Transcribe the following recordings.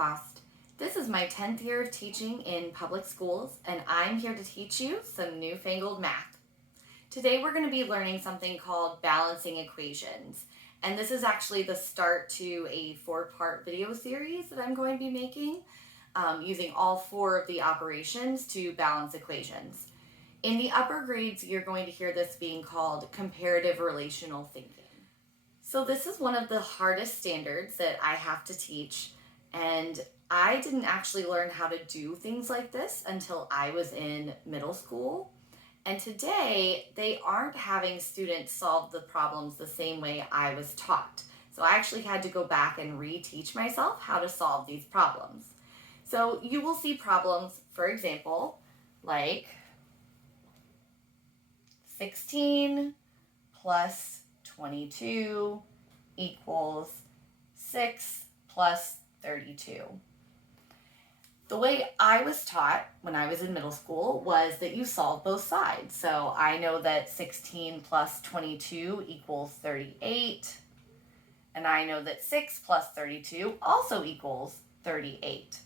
Cost. This is my 10th year of teaching in public schools, and I'm here to teach you some newfangled math. Today we're going to be learning something called balancing equations, and this is actually the start to a 4-part video series that I'm going to be making using all 4 of the operations to balance equations. In the upper grades, you're going to hear this being called comparative relational thinking. So this is one of the hardest standards that I have to teach, and I didn't actually learn how to do things like this until I was in middle school. And today, they aren't having students solve the problems the same way I was taught. So I actually had to go back and reteach myself how to solve these problems. So you will see problems, for example, like 16 plus 22 equals 6 plus 32. The way I was taught when I was in middle school was that you solve both sides. So I know that 16 plus 22 equals 38. And I know that 6 plus 32 also equals 38.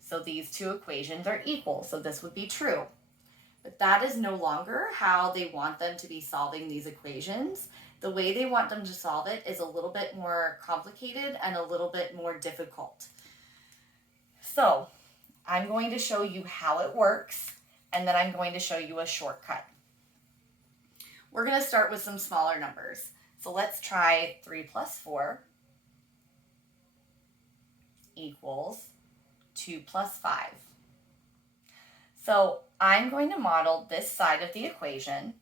So these two equations are equal. So this would be true. But that is no longer how they want them to be solving these equations. The way they want them to solve it is a little bit more complicated and a little bit more difficult. So I'm going to show you how it works, and then I'm going to show you a shortcut. We're going to start with some smaller numbers. So let's try 3 plus 4 equals 2 plus 5. So I'm going to model this side of the equation.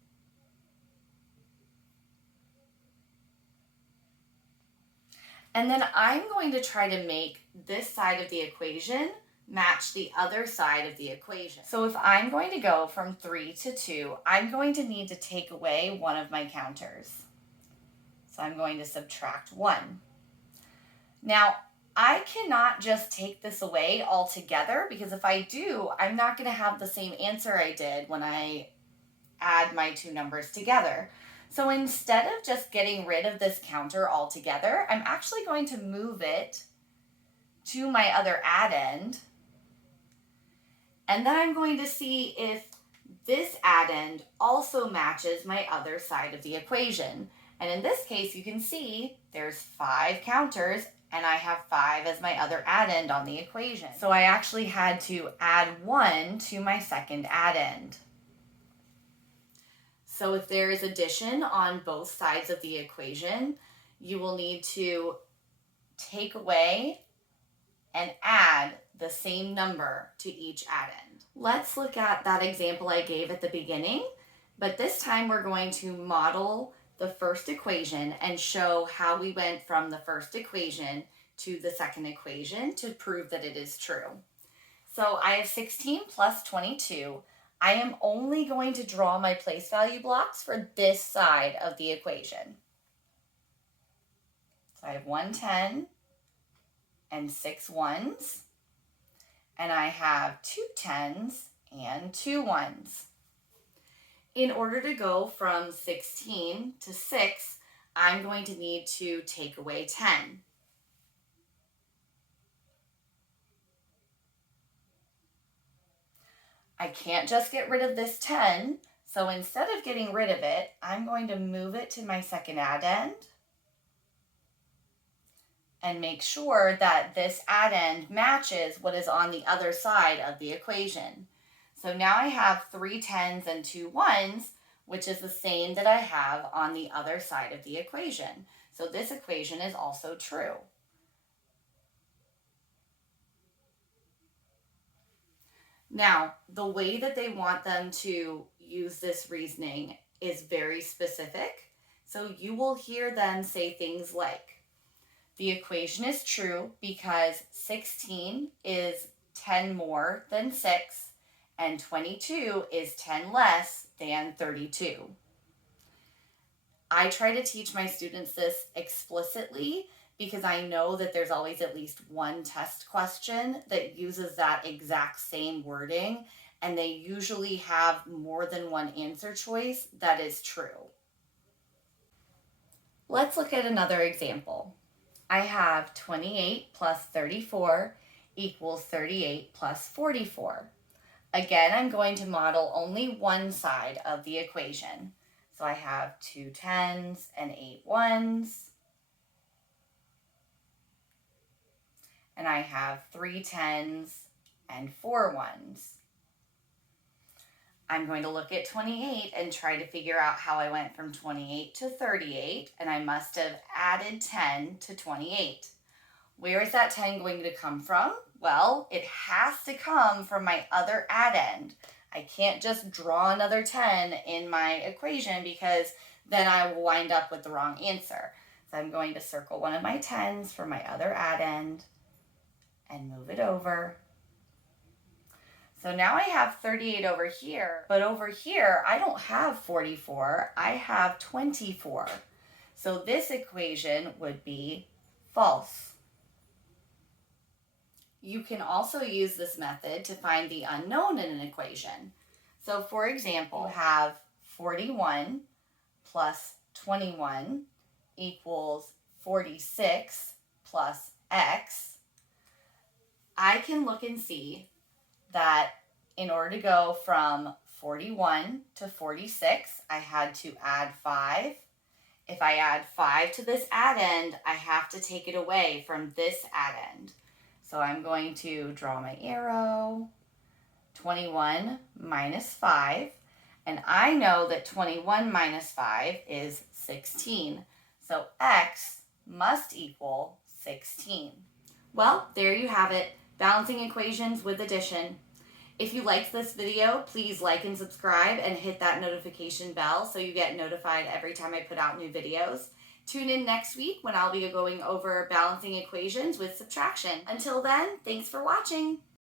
And then I'm going to try to make this side of the equation match the other side of the equation. So if I'm going to go from 3 to 2, I'm going to need to take away one of my counters. So I'm going to subtract 1. Now, I cannot just take this away altogether, because if I do, I'm not going to have the same answer I did when I add my two numbers together. So instead of just getting rid of this counter altogether, I'm actually going to move it to my other addend. And then I'm going to see if this addend also matches my other side of the equation. And in this case, you can see there's 5 counters, and I have 5 as my other addend on the equation. So I actually had to add 1 to my second addend. So if there is addition on both sides of the equation, you will need to take away and add the same number to each addend. Let's look at that example I gave at the beginning, but this time we're going to model the first equation and show how we went from the first equation to the second equation to prove that it is true. So I have 16 plus 22. I am only going to draw my place value blocks for this side of the equation. So I have 1 10 and 6 1s, and I have 2 10s and 2 1s. In order to go from 16 to 6, I'm going to need to take away 10. I can't just get rid of this 10, so instead of getting rid of it, I'm going to move it to my second addend and make sure that this addend matches what is on the other side of the equation. So now I have 3 10s and 2 1s, which is the same that I have on the other side of the equation. So this equation is also true. Now, the way that they want them to use this reasoning is very specific. So you will hear them say things like, the equation is true because 16 is 10 more than 6, and 22 is 10 less than 32. I try to teach my students this explicitly because I know that there's always at least one test question that uses that exact same wording, and they usually have more than one answer choice that is true. Let's look at another example. I have 28 plus 34 equals 38 plus 44. Again, I'm going to model only one side of the equation. So I have 2 10s and 8 1s. And I have 3 10s and 4 1s. I'm going to look at 28 and try to figure out how I went from 28 to 38, and I must have added 10 to 28. Where is that 10 going to come from? Well, it has to come from my other addend. I can't just draw another 10 in my equation because then I will wind up with the wrong answer. So I'm going to circle one of my 10s for my other addend and move it over. So now I have 38 over here, but over here I don't have 44, I have 24. So this equation would be false. You can also use this method to find the unknown in an equation. So for example, you have 41 plus 21 equals 46 plus x. I can look and see that in order to go from 41 to 46, I had to add 5. If I add 5 to this addend, I have to take it away from this addend. So I'm going to draw my arrow, 21 minus 5, and I know that 21 minus 5 is 16. So x must equal 16. Well, there you have it, balancing equations with addition. If you liked this video, please like and subscribe and hit that notification bell so you get notified every time I put out new videos. Tune in next week when I'll be going over balancing equations with subtraction. Until then, thanks for watching.